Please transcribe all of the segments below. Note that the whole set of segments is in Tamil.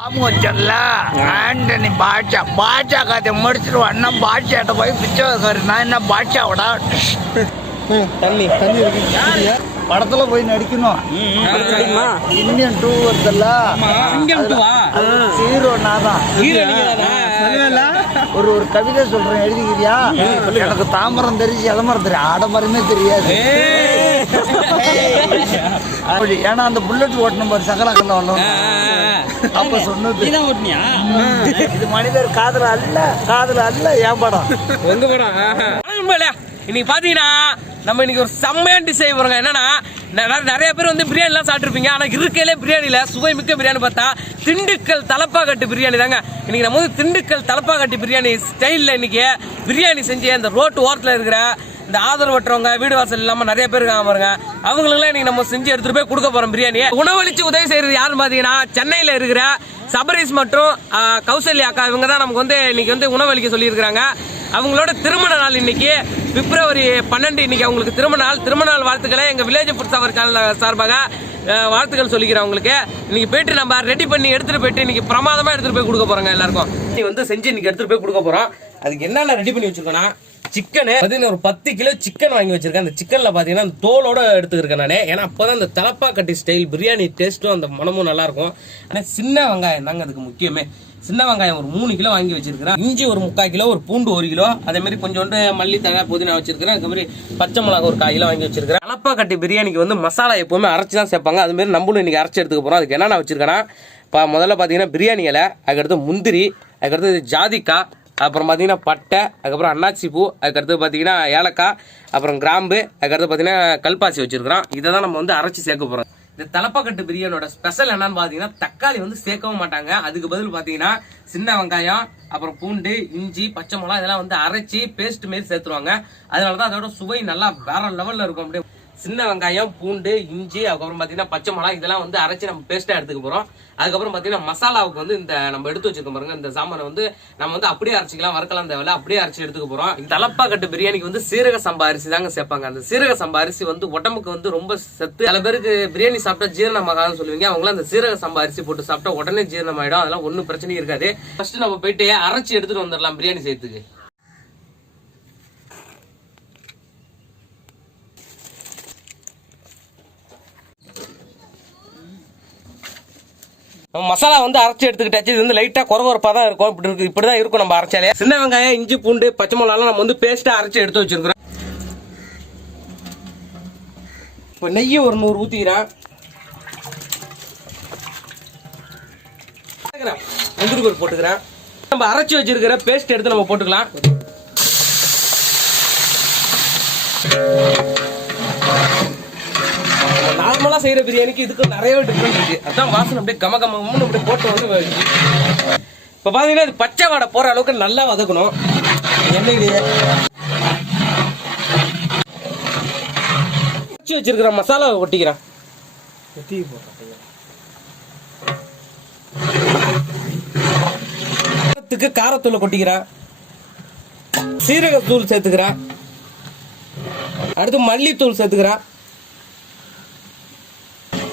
வச்சல ஆண்டனி பாட்ஷா. பாட்ஷா கதை அண்ணன் பாட்ஷாட்ட போய் பிச்சை வைக்காரு நான் என்ன பாட்ஷாவோட? தண்ணி தண்ணி இருக்கு. படத்துல போய் நடிக்கணும்? இந்தியன் டூ வருதுல்ல? ஹீரோ நான் தான்? ஒரு ஒரு கவிதை சொல்றேன் எழுதிக்கிறியா? எனக்கு தாமரம் தெரிஞ்சு எதமரம் தெரியும். ஆடம்பரமே தெரியாது. அப்படி, ஏன்னா அந்த புல்லட் ஓட்டணும் பாரு சகலாக்கல்ல ஆ. அப்ப சொன்னது. ஓட்டுனியா? இது மனிதர் காதல அல்ல காதல அல்ல ஏன் படம். எங்க படம்? இன்னைக்கு பாத்தீங்கன்னா நம்ம இன்னைக்கு ஒரு செம்மையான டிஷ் செய்ய போறோங்க என்னன்னா நிறைய பேர் வந்து பிரியாணிலாம் சாப்பிட்ருப்பீங்க ஆனால் இருக்கையிலே பிரியாணியில் சுவை மிக்க பிரியாணி பார்த்தா திண்டுக்கல் தலப்பாக்கட்டு பிரியாணி தாங்க. இன்றைக்கி நம்ம வந்து திண்டுக்கல் தலப்பாக்கட்டு பிரியாணி ஸ்டைலில் இன்றைக்கி பிரியாணி செஞ்சு அந்த ரோட்டு ஓரத்தில் இருக்கிற இந்த ஆதரவற்றவங்க வீடு வாசல் இல்லாமல் நிறைய பேர் இருக்காங்க பாருங்க. அவங்களுக்குலாம் இன்னைக்கு நம்ம செஞ்சு எடுத்துகிட்டு போய் கொடுக்க போகிறோம் பிரியாணி உணவளிச்சு உதவி செய்கிறது யாருன்னு பார்த்தீங்கன்னா சென்னையில் இருக்கிற சபரீஸ் மற்றும் கௌசல்யா அக்கா இவங்க தான் நமக்கு வந்து இன்னைக்கு வந்து உணவளிக்க சொல்லியிருக்கிறாங்க. அவங்களோட திருமண நாள் இன்னைக்கு பிப்ரவரி பன்னெண்டு இன்னைக்கு அவங்களுக்கு திருமண நாள் திருமண நாள் வாழ்த்துக்களை எங்க வில்லேஜ் புட்சாவர் சேனல் சார்பாக வாழ்த்துக்கள் சொல்லிக்கிறேன் உங்களுக்கு இன்னைக்கு போயிட்டு நம்ம ரெடி பண்ணி எடுத்துட்டு போயிட்டு இன்னைக்கு பிரமாதமா எடுத்துட்டு போய் கொடுக்க போறோங்க எல்லாருக்கும். இன்னைக்கு வந்து செஞ்சு இன்னைக்கு எடுத்துட்டு போய் கொடுக்க போறோம். அதுக்கு என்னென்ன ரெடி பண்ணி வச்சிருக்கோம்னா சிக்கனு பார்த்தீங்கன்னா ஒரு பத்து கிலோ சிக்கன் வாங்கி வச்சிருக்கேன். அந்த சிக்கனில் பார்த்தீங்கன்னா அந்த தோலோட எடுத்துக்கிறேன் நானே. ஏன்னா அப்பதான் அந்த தலப்பா கட்டி ஸ்டைல் பிரியாணி டேஸ்ட்டும் அந்த மனமும் நல்லாயிருக்கும் ஆனால் சின்ன வெங்காயம் தாங்க அதுக்கு முக்கியமே. சின்ன வெங்காயம் ஒரு மூணு கிலோ வாங்கி வச்சிருக்கிறேன். இஞ்சி ஒரு முக்கால் கிலோ ஒரு பூண்டு ஒரு கிலோ. அதே மாதிரி கொஞ்சோண்டு மல்லி தழை புதினா வச்சிருக்கிறேன். அதே மாதிரி பச்சை மிளகா ஒரு கால் கிலோ வாங்கி வச்சிருக்கிறேன். தலப்பா கட்டி பிரியாணிக்கு வந்து மசாலா எப்பவுமே அரைச்சி தான் சேர்ப்பாங்க. அது மாதிரி நம்மளும் இன்னைக்கு அரைச்சி எடுத்துக்க போறோம். அதுக்கு என்னென்ன வச்சிருக்கேன்னா இப்போ முதல்ல பார்த்தீங்கன்னா பிரியாணி இலை அதுக்கடுத்து முந்திரி அதுக்கடுத்து ஜாதிக்காய் அப்புறம் பார்த்தீங்கன்னா பட்டை அதுக்கப்புறம் அன்னாச்சி பூ அதுக்கடுத்து பார்த்தீங்கன்னா ஏலக்காய் அப்புறம் கிராம்பு அதுக்கடுத்து பார்த்தீங்கன்னா கல்பாசி வச்சிருக்கிறோம். இதை தான் நம்ம வந்து அரைச்சி சேர்க்க போகிறோம் இந்த தலப்பாக்கட்டு பிரியாணியோட ஸ்பெஷல் என்னன்னு பார்த்தீங்கன்னா தக்காளி வந்து சேர்க்கவும் மாட்டாங்க. அதுக்கு பதில் பார்த்தீங்கன்னா சின்ன வெங்காயம் அப்புறம் பூண்டு இஞ்சி பச்சை மிளகா இதெல்லாம் வந்து அரைச்சி பேஸ்ட் மாரி சேர்த்துருவாங்க. அதனால தான் அதோட சுவை நல்லா வேற லெவலில் இருக்கும். அப்படியே சின்ன வெங்காயம் பூண்டு இஞ்சி அதுக்கப்புறம் பார்த்தீங்கன்னா பச்சை மிளகா இதெல்லாம் வந்து அரைச்சி நம்ம பேஸ்ட்டாக எடுத்துக்க போகிறோம் அதுக்கப்புறம் பார்த்தீங்கன்னா மசாலாவுக்கு வந்து இந்த நம்ம எடுத்து வச்சுருக்க பாருங்க இந்த சாமானை வந்து நம்ம வந்து அப்படியே அரைச்சிக்கலாம் வறுக்கலாம் தேவையில்ல அப்படியே அரைச்சி எடுத்துக்க போகிறோம் இந்த தலப்பாக்கட்டு பிரியாணிக்கு வந்து சீரக சம்பா அரிசி தாங்க சேர்ப்பாங்க. அந்த சீரக சம்பா அரிசி வந்து உடம்புக்கு வந்து ரொம்ப சத்து சில பேருக்கு பிரியாணி சாப்பிட்டா ஜீரணமாகாதுன்னு சொல்லுவீங்க. அவங்களாம் அந்த சீரக சம்பா அரிசி போட்டு சாப்பிட்டா உடனே ஜீரணமாயிடும். அதெல்லாம் ஒன்றும் பிரச்சனையும் இருக்காது. ஃபர்ஸ்ட் நம்ம போயிட்டு அரைச்சி எடுத்துட்டு வந்துடலாம் பிரியாணி செய்யறதுக்கு. நம்ம மசாலா வந்து அரைச்சி எடுத்துக்கிட்டாச்சு. இது வந்து லைட்டா குறகுறப்பா தான் இருக்கும். இப்படி இருக்கு இப்படி தான் இருக்கும் நம்ம அரைச்சாலே. சின்ன வெங்காயம் இஞ்சி பூண்டு பச்சை மிளகாலாம் நம்ம வந்து பேஸ்டா அரைச்சி எடுத்து வச்சிருக்கிறோம். இப்போ நெய்யை ஒரு நூறு ஊத்திக்கிறேன். முந்திரிக்கோல் போட்டுக்கிறேன். நம்ம அரைச்சி வச்சிருக்கிற பேஸ்ட் எடுத்து நம்ம போட்டுக்கலாம். நார்மலா செய்யற பிரியாணிக்கு இதுக்கு நிறைய டிஃப்ரெண்ட் இருக்கு. அதான் வாசனை அப்படியே கம கமன்னு அப்படியே போட்டு வந்து இப்போ பார்த்தீங்கன்னா இது பச்சை வாடை போகிற அளவுக்கு நல்லா வதக்கணும். எண்ணெயிலேயே. வச்சு வச்சிருக்கிற மசாலாவை ஒட்டிக்கிறேன் காரத்துக்கு காரத்தூளை கொட்டிக்கிறேன். சீரகத்தூள் சேர்த்துக்கிறேன். அடுத்து மல்லித்தூள் சேர்த்துக்கிறேன்.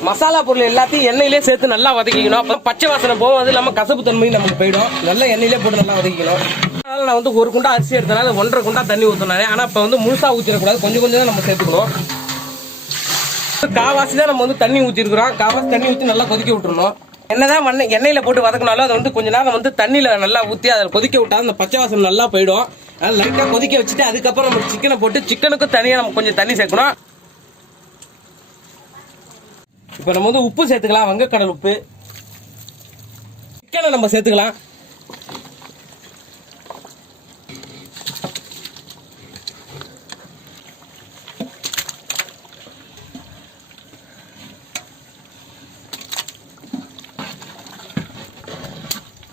மசாலா பொருள் எல்லாத்தையும் எண்ணெயிலே சேர்த்து நல்லா வதக்கிக்கணும். அப்போ பச்சை வாசனை போகும் அது இல்லாமல் கசப்பு தன்மை நமக்கு போயிடும். நல்லா எண்ணெயிலே போட்டு நல்லா வதக்கிக்கணும். அதனால் நான் வந்து ஒரு குண்டா அரிசி எடுத்தனால ஒன்றரை குண்டா தண்ணி ஊற்றினாரு ஆனால் இப்போ வந்து முழுசாக ஊற்றிடக்கூடாது கொஞ்சம் கொஞ்சம் தான் நம்ம சேர்த்துக்கணும். காவாசி தான் நம்ம வந்து தண்ணி ஊற்றிருக்கிறோம் காவாசி தண்ணி ஊற்றி நல்லா கொதிக்க விட்டுருணும் என்னதான் மண்ணை எண்ணெயில் போட்டு வதக்கினாலும் அதை வந்து கொஞ்ச நேரம் வந்து தண்ணியில் நல்லா ஊற்றி அதில் கொதிக்க விட்டா அந்த பச்சை வாசனை நல்லா போயிடும். அதனால் லைட்டாக கொதிக்க வச்சுட்டு அதுக்கப்புறம் நம்ம சிக்கனை போட்டு சிக்கனுக்கும் தனியாக நம்ம கொஞ்சம் தண்ணி சேர்க்கணும். இப்போ நம்ம வந்து உப்பு சேர்த்துக்கலாம் வங்கக்கடல் உப்பு. சிக்கனை நம்ம சேர்த்துக்கலாம்.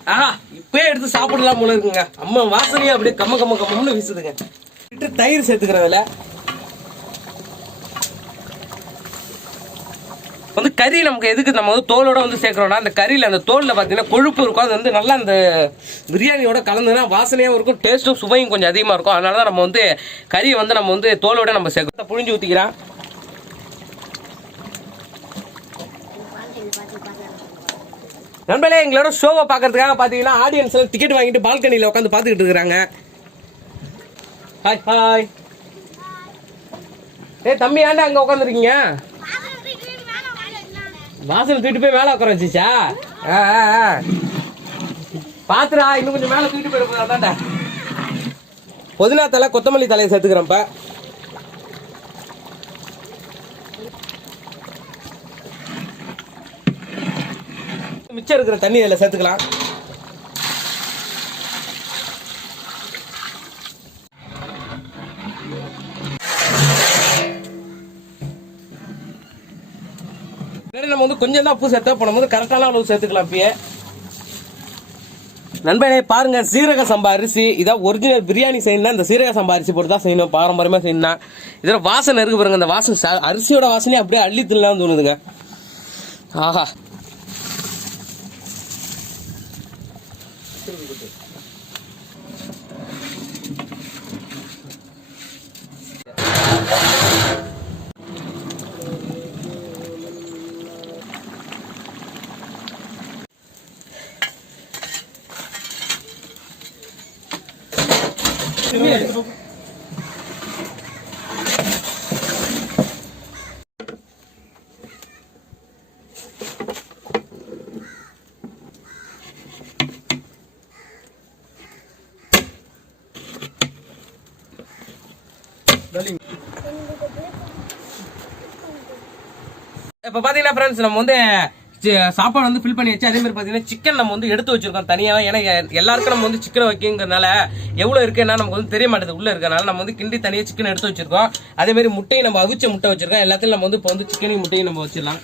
ஆஹா இப்பயே எடுத்து சாப்பிடலாம் போல இருக்குங்க. அம்மா வாசனையே அப்படியே கம்ம கம்ம கம்மன்னு வீசுதுங்க. தயிர் சேர்த்துக்கிறதுல வந்து கறி நமக்கு எதுக்கு நம்ம வந்து தோலோட வந்து சேர்க்குறோம்னா அந்த கறியில் அந்த தோலில் பார்த்தீங்கன்னா கொழுப்பு இருக்கும். அது வந்து நல்லா அந்த பிரியாணியோட கலந்துனா வாசனையாகவும் இருக்கும் டேஸ்ட்டும் சுவையும் கொஞ்சம் அதிகமாக இருக்கும். அதனால தான் நம்ம வந்து கறியை வந்து நம்ம வந்து தோலோட நம்ம சேர்க்கணும் புழிஞ்சு ஊற்றிக்கிறோம் நண்பர்களே எங்களோட ஷோவை பார்க்கறதுக்காக பார்த்தீங்கன்னா ஆடியன்ஸ் எல்லாம் டிக்கெட் வாங்கிட்டு பால்கனியில் உட்காந்து பார்த்துக்கிட்டு இருக்கிறாங்க. ஹாய் ஹாய் ஏ தம்பி ஏன்டா அங்கே உட்காந்துருக்கீங்க வாசல் தூக்கிட்டு போய் மேலே உட்கார வச்சுச்சா? பாத்துடா இன்னும் கொஞ்சம் மேலே தூக்கிட்டு போயிட அதான்டா புதினா தலை கொத்தமல்லி தலையை சேர்த்துக்கிறேன் இப்ப மிச்சம் இருக்கிற தண்ணி அதில் சேர்த்துக்கலாம். கொஞ்சம் தான் உப்பு சேர்த்தா போன போது கரெக்டான அளவு சேர்த்துக்கலாம் இப்பயே நண்பனே பாருங்க சீரக சம்பா அரிசி இதான் ஒரிஜினல் பிரியாணி செய்யணும்னா இந்த சீரக சம்பா அரிசி போட்டு தான் செய்யணும் பாரம்பரியமா செய்யணும் இதில் வாசனை இருக்கு பாருங்க இந்த வாசனை அரிசியோட வாசனையே அப்படியே அள்ளி தின்னலாம் தோணுதுங்க. ஆஹா. இப்ப பாத்தீங்கன்னா ஃப்ரெண்ட்ஸ் நம்ம வந்து சாப்பாடு வந்து ஃபில் பண்ணி வச்சு அதே மாதிரி பார்த்தீங்கன்னா சிக்கன் நம்ம வந்து எடுத்து வச்சிருக்கோம் தனியாக ஏன்னா எல்லாருக்கும் நம்ம வந்து சிக்கன் வைக்கிறதுனால எவ்வளோ இருக்குன்னா நமக்கு வந்து தெரிய மாட்டேது உள்ள இருக்கனால நம்ம வந்து கிண்டி தனியாக சிக்கன் எடுத்து வச்சிருக்கோம். அதே மாதிரி முட்டையை நம்ம அவிச்ச முட்டை வச்சிருக்கோம். எல்லாத்தையும் நம்ம வந்து இப்போ வந்து சிக்கனையும் முட்டையும் நம்ம வச்சிடலாம்.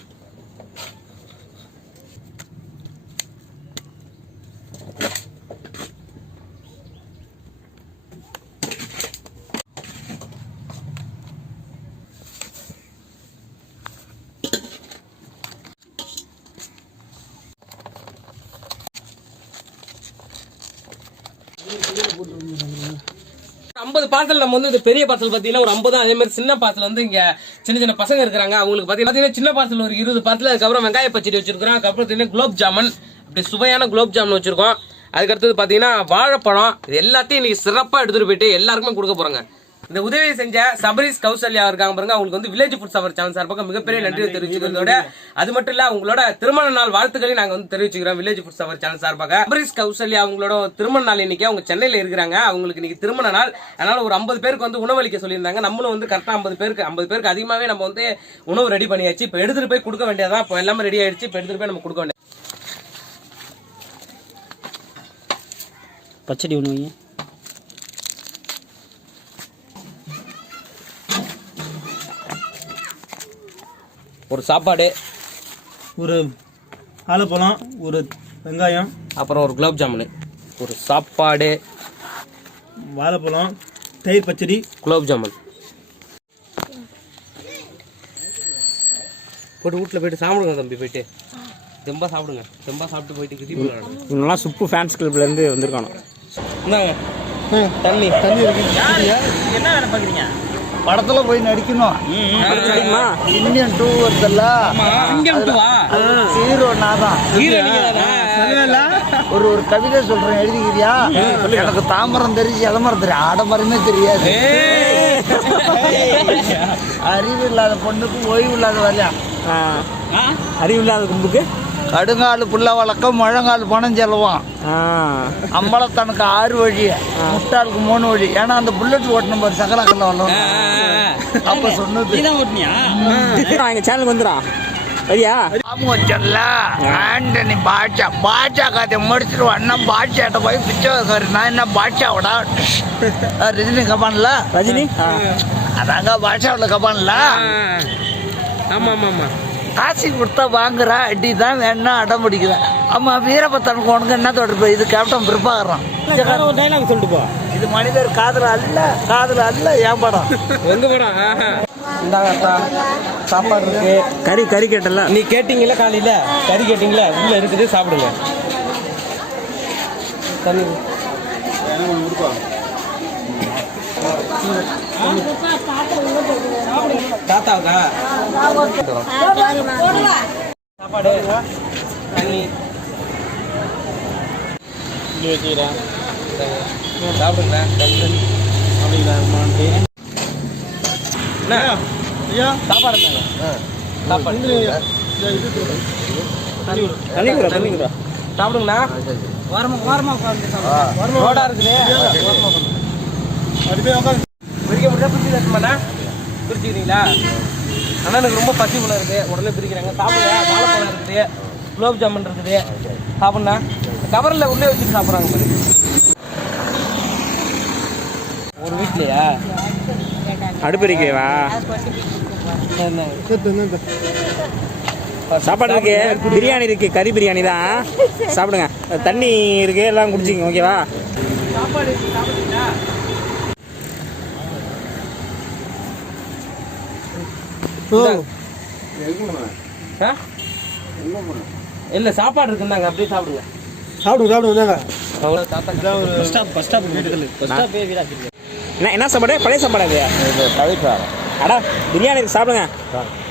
ஐம்பது பார்சல் நம்ம வந்து இந்த பெரிய பார்சல் பார்த்தீங்கன்னா ஒரு ஐம்பது அதே மாதிரி சின்ன பார்சல் வந்து இங்கே சின்ன சின்ன பசங்க இருக்கிறாங்க. அவங்களுக்கு பார்த்தீங்கன்னா சின்ன பார்சல் ஒரு இருபது பார்சல் அதுக்கப்புறம் வெங்காய பச்சடி வச்சிருக்கிறோம். அதுக்கப்புறம் பார்த்தீங்கன்னா குலோப் ஜாமுன். அப்படி சுவையான குலோப் ஜாமுன் வச்சிருக்கோம். அதுக்கடுத்தது பார்த்தீங்கன்னா வாழைப்பழம். இது எல்லாத்தையும் இன்னைக்கு சிறப்பாக எடுத்துகிட்டு போயிட்டு எல்லாருக்குமே கொடுக்க போகிறாங்க இந்த உதவி செஞ்ச சபரிஸ் கௌசல்யா இருக்காங்க பாருங்க. அவங்களுக்கு வந்து வில்லேஜ் ஃபுட் சவர் சேனல் சார்பாக மிகப்பெரிய நன்றி தெரிவிச்சுக்கிறதோட அது மட்டும் இல்ல உங்களோட திருமண நாள் வாழ்த்துக்களையும் நாங்க வந்து தெரிவிச்சுக்கிறோம். வில்லேஜ் ஃபுட் சவர் சேனல் சார்பாக சபரிஸ் கௌசல்யா அவங்களோட திருமண நாள் இன்னைக்கு அவங்க சென்னையில இருக்கிறாங்க. அவங்களுக்கு இன்னைக்கு திருமண நாள். அதனால ஒரு ஐம்பது பேருக்கு வந்து உணவளிக்க சொல்லியிருந்தாங்க. நம்மளும் வந்து கரெக்டா ஐம்பது பேருக்கு ஐம்பது பேருக்கு அதிகமாவே நம்ம வந்து உணவு ரெடி பண்ணியாச்சு. இப்போ எடுத்துட்டு போய் கொடுக்க வேண்டியதான் இப்போ எல்லாமே ரெடி ஆயிடுச்சு. இப்போ எடுத்துட்டு போய் நம்ம கொடுக்க வேண்டியது. பச்சடி ஒன்று வைங்க ஒரு சாப்பாடு ஒரு ஆலப்பழம் ஒரு வெங்காயம் அப்புறம் ஒரு குலோப் ஜாமுன். ஒரு சாப்பாடு வாழைப்பழம் தயிர் பச்சடி குலோப் ஜாமுன். போட்டு வீட்டில் போயிட்டு சாப்பிடுங்க தம்பி போயிட்டு. தெம்பா சாப்பிடுங்க. தெம்பா சாப்பிட்டு போயிட்டு கிட்டி போகலாம் இவங்கெல்லாம் சுப்பு ஃபேன்ஸ் கிளப்லேருந்து வந்திருக்கானோ இந்தாங்க. தண்ணி. தண்ணி இருக்கு. என்ன வேலை பாக்குறீங்க படத்துல போய் நடிக்கணும். இந்தியன் டூ வருதுல்ல ஹீரோ நான் தான்? ஒரு ஒரு கவிதை சொல்றேன் எழுதிக்கிறியா? எனக்கு தாமரம் தெரிஞ்சு இளமரம் தெரியும். ஆடமரமே தெரியாது. அறிவு இல்லாத பொண்ணுக்கு ஓய்வு இல்லாத வேலையா? அறிவில்லாத கும்புக்கு? கடுங்கால் புள்ள வழக்கம் முழங்கால் பணம் செலவான் அம்பலத்தனுக்கு ஆறு வழி முட்டாளுக்கு மூணு வழி. ஏன்னா அந்த புல்லட் ஓட்டணும் பாரு சகலக்கல்ல வரலாம் அப்ப சொன்னது. நான் எங்கள் சேனலுக்கு வந்துடும் சரியா ஆமோச்சல்ல ஆண்டனி பாட்ஷா. பாட்ஷா கதை முடிச்சிட்டு அண்ணன் பாட்ஷாட்ட போய் பிச்சை சார் நான் என்ன பாட்ஷாவோட? ரஜினி கபான்ல ரஜினி? அதாங்க பாட்ஷாவில் கபான்ல ஆமா ஆமா ஆமா. காசு கொடுத்தா வாங்குறா அடி தான் வேணா அடம் பிடிக்கிறேன் ஆமா வீரபத்தனுக்கு உனக்கு என்ன தொடர்பு? இது கேப்டன் பிற்பாகிறான் ஒரு டைலாக் சொல்லிட்டு போ? இது மனிதர் காதல் அல்ல காதல் அல்ல ஏன் படம்? எங்க அத்தா சாப்பாடு இருக்கு. கறி கறி கேட்டல. நீ கேட்டீங்கல்ல காலையில? கறி கேட்டீங்களா உள்ள இருக்குது சாப்பிடுங்க. தண்ணி தாத்தாவுக்கா? சாப்பாடு. தண்ணி இப்படி வச்சுக்கிறேன் சாப்பிடுங்க என்ன சாப்பாடு இருந்தாங்க சாப்பாடு தண்ணி கூட தண்ணி கூட சாப்பிடுங்கண்ணா ரோடா இருக்குது பிரிக்க முடியா பிரிச்சு தட்டுமாண்ணா பிரிச்சுக்கிறீங்களா அண்ணனுக்கு ரொம்ப பசி போல இருக்கு. உடனே பிரிக்கிறாங்க சாப்பிடுங்க. வாழைப்பழம் இருக்குது. குலோப் ஜாமுன் இருக்குது. சாப்பிடுண்ணா. கவரில் உள்ளே வச்சுட்டு சாப்பிட்றாங்க பாரு. ஒரு வீட்லையா? அடுப்பறிக்கவா சாப்பாடு இருக்கு. பிரியாணி இருக்கு. கறி பிரியாணி தான். சாப்பிடுங்க. தண்ணி இருக்கு. எல்லாம் குடிச்சிங்க ஓகேவா? சாப்பாடு சாப்பிடுங்களா இல்ல சாப்பாடு இருக்குன்னாங்க அப்படியே சாப்பிடுங்க. சாப்பிடுங்க சாப்பிடுங்க அவ்வளோ தாத்தா என்ன என்ன சாப்பாடு? பழைய சாப்பாடு அது அடா பிரியாணி இருக்கு சாப்பிடுங்க.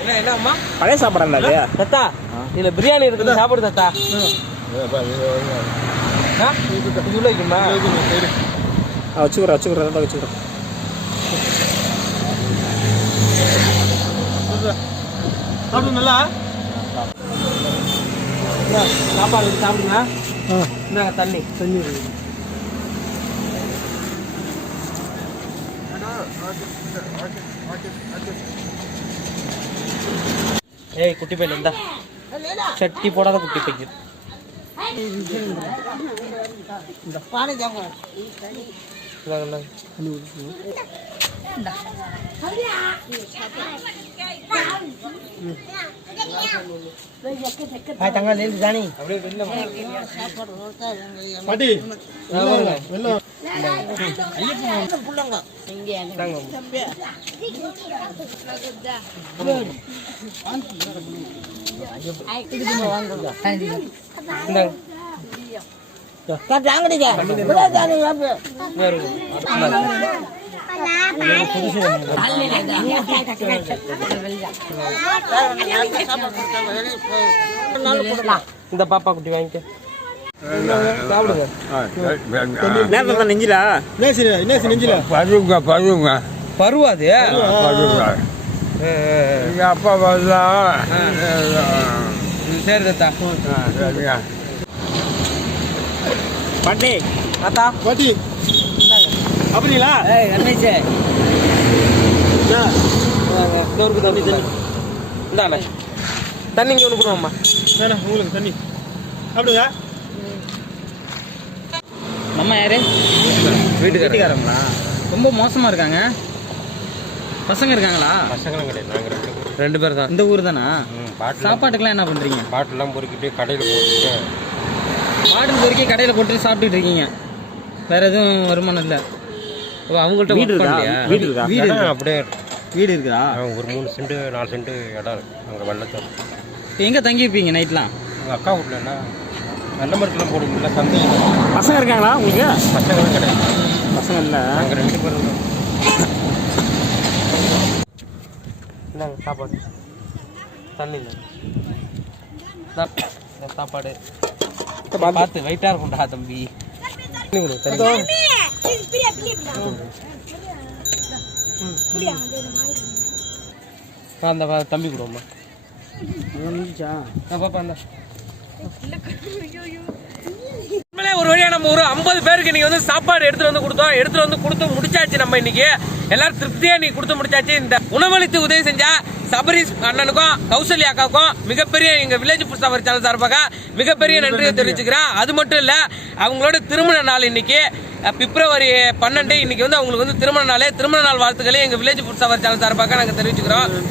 என்ன என்ன அம்மா? பழைய சாப்பாடு அது தத்தா இதுல பிரியாணி இருக்குது சாப்பிடு தத்தா. உள்ள வைக்குமா வச்சுக்கிறோம் வச்சுக்கிறோம் வச்சுக்கிறோம் சாப்பிடுங்க. நல்லா இந்தா, சாப்பாடு சாப்பிடுங்க. இந்தாங்க தண்ணி. தண்ணி. ஏய் குட்டி பையன் இந்தா. சட்டி போடாத குட்டி பையன் இந்தாங்க, இந்தாங்க. அப்படியே வெளில. பாட்டி வாங்க. வெளில இந்தாங்க. இந்தாங்க. வேறு இந்தாங்க. இந்த பாப்பா குட்டி வாங்கிக்க. சாப்பிடுங்க. நெஞ்சிலா? நெஞ்சில? பருங்க பருங்க. பருவாது? எங்க அப்பா வரலா சரி தாத்தா. சரிங்க. பாட்டி. தாத்தா. பாட்டி. அப்படிங்களா? ஏய் அண்ணேச்சே தோருக்கு தண்ணி தண்ணி இந்தாண்ணே தண்ணி. இங்கே ஒன்று கொடுவோம்மா வேணாம் உங்களுக்கு தண்ணி. சாப்பிடுங்க. நம்ம யாரு? வீட்டுக்காரங்களா? ரொம்ப மோசமா இருக்காங்க. பசங்க இருக்காங்களா? பசங்களும் கிடையாது. நாங்கள் ரெண்டு பேர். தான். இந்த ஊர் தானா? சாப்பாட்டுக்கெல்லாம் என்ன பண்றீங்க? பாட்டிலாம் பொறுக்கிட்டு கடையில் போட்டுட்டு பாட்டில் பொறுக்கி கடையில் போட்டு சாப்பிட்டுட்டு இருக்கீங்க. வேற எதுவும் வருமானம் இல்லை. அவங்கள்ட்ட வீடு இருக்கா? வீடு இருக்கா? வீடு அப்படியே இருக்கு. வீடு இருக்குதா? ஒரு மூணு சென்ட் நாலு சென்ட் இடம் இருக்கு. அங்கே வெள்ளத்தோம் எங்கே தங்கியிருப்பீங்க நைட்லாம்? எங்கள் அக்கா வீட்டில் என்ன? வெள்ள மரத்துலாம் போடுங்களா சந்தையில் பசங்க இருக்காங்களா உங்களுக்கு? பசங்களும் கிடையாது. பசங்க இல்லை. நாங்கள் ரெண்டு பேரும் தான். இந்தாங்க சாப்பாடு. தண்ணி இந்த சாப்பாடு. பார்த்து வெயிட்டாக இருக்கும்டா தம்பி. தண்ணி கொடு, அந்த பா- தம்பி கொடுமா ஆ, பாப்பா அந்த ஒரு வழியா நம்ம ஒரு ஐம்பது பேருக்கு இன்னைக்கு வந்து சாப்பாடு எடுத்துட்டு வந்து கொடுத்தோம். எடுத்துட்டு வந்து கொடுத்து முடிச்சாச்சு நம்ம இன்னைக்கு. எல்லாரும் திருப்தியா இன்னைக்கு கொடுத்து முடிச்சாச்சு. இந்த உணவளித்து உதவி செஞ்சா சபரிஷ் அண்ணனுக்கும் கௌசல்யா அக்காவுக்கும் மிகப்பெரிய எங்க வில்லேஜ் ஃபுட் சவர் சேனல் சார்பாக மிகப்பெரிய நன்றியை தெரிவிச்சுக்கிறேன். அது மட்டும் இல்ல அவங்களோட திருமண நாள் இன்னைக்கு. பிப்ரவரி பன்னெண்டு இன்னைக்கு வந்து அவங்களுக்கு வந்து திருமண நாளே திருமண நாள் வாழ்த்துக்களே எங்க வில்லேஜ் ஃபுட் சவர் சேனல் சார்பாக நாங்கள் தெரிவிச்சுக்கிறோம்.